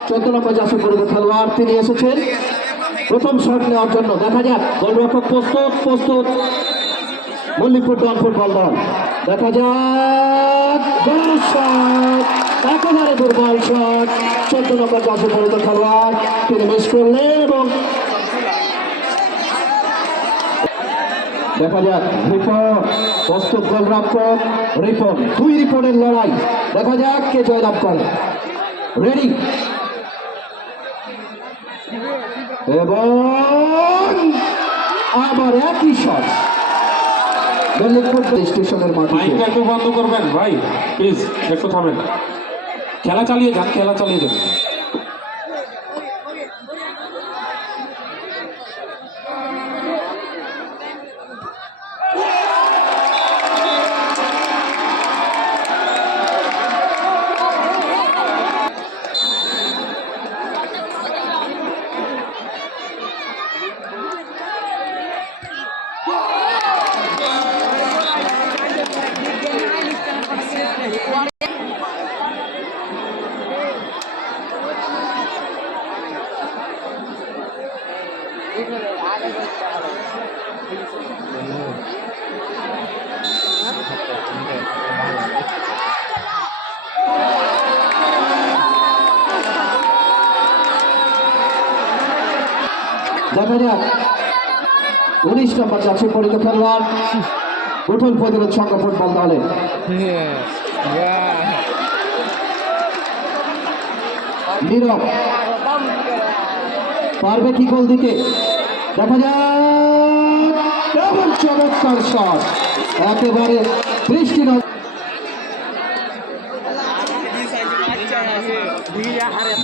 14 নম্বর jersey পরিহিত খেলোয়াড় তিনি এসেছেন প্রথম শট নেওয়ার জন্য। দেখা যাক গোলরক্ষক প্রস্তুত মল্লিকপুর ডন ফুটবল দল। দেখা যাক গোল শট, একেবারে দুর্বল শট। 14 নম্বর জার্সি পরিহিত খেলোয়াড় তিনি মিস করলেন এবং দেখা যাক রিপন প্রস্তুত গোলরক্ষক রিপন, দুই রিপনের লড়াই। দেখা যাক কে জয়লাভ করে। রেডি এবং আবার একই শট মল্লিকপুর স্টেশনের মাঠে। মাইকটা একটু বন্ধ করবেন ভাই প্লিজ, একটু থামেন, খেলা চালিয়ে যান। দেখা যাক 19 নম্বর জার্সি পরিহিত খেলোয়াড় বুটুল প্রতিরোধ সংঘ ফুটবল দলের নীরব পারবে কি গোল দিতে। দেখা যাক এবং চমৎকার শট, একেবারে বৃষ্টি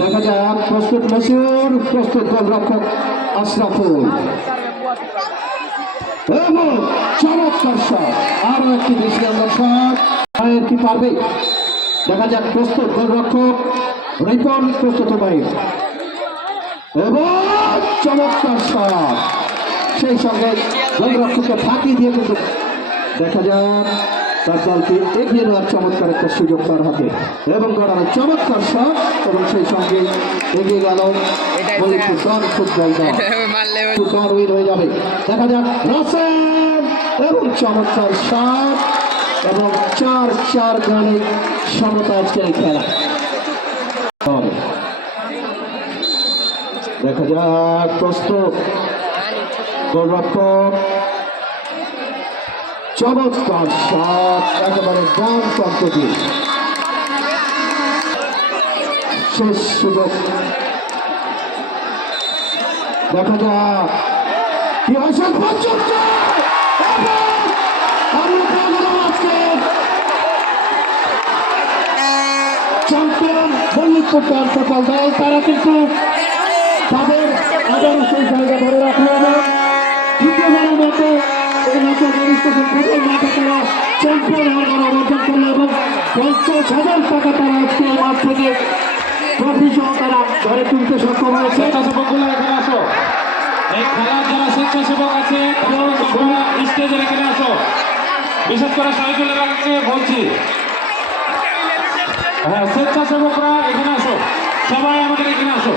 দেখা যাক প্রস্তুত মশিউর, প্রস্তুত গোলরক্ষক আশরাফুল এবং চমৎকার শট, আরো একটি বৃষ্টি নম্বর শট কি পারবে। দেখা যাক প্রস্তুত গোলরক্ষক রিপন, প্রস্তুত বাইর এবং চমৎকার শট, সেই সঙ্গে গোলরক্ষককে ফাঁকি দিয়ে কিন্তু দেখা যাক তার দলকে এগিয়ে নেওয়ার চমৎকার একটা সুযোগ তার হাতে এবং গড়ানোর চমৎকার শট এবং সেই সঙ্গে এগিয়ে গেল মল্লিকপুর ডন ফুটবল দল। ফুটবল উইন হয়ে যাবে। দেখা যাক রাসেল এবং চমৎকার শট এবং 4-4 রানে সমতা আজকের এই খেলা। দেখা যাক প্রস্তুত গোলরক্ষক, চমৎকার শট, একেবারে ডান প্রান্ত দিয়ে শেষ সুযোগ। দেখা যাক কি হয়েছে চ্যাম্পিয়ন মল্লিকপুর ডন ফুটবল দল। তারা কিন্তু তাদের আবার সেই জায়গা ধরে রাখলো এবং দ্বিতীয়বারের মতো চ্যাম্পিয়ন হওয়ার অর্জন করলো এবং 50,000 টাকা তারা আজকে এই মাঠ থেকে ট্রফি সহ তারা ঘরে তুলতে সক্ষম হয়েছে। স্বেচ্ছাসেবকগুলো এখানে আসো, এই খেলার যারা স্বেচ্ছাসেবক আছে স্টেজের এখানে আসো, বিশেষ করে শহীদুলের আগে বলছি, হ্যাঁ স্বেচ্ছাসেবকরা এখানে আসো, সবাই আমাদের এখানে আসো।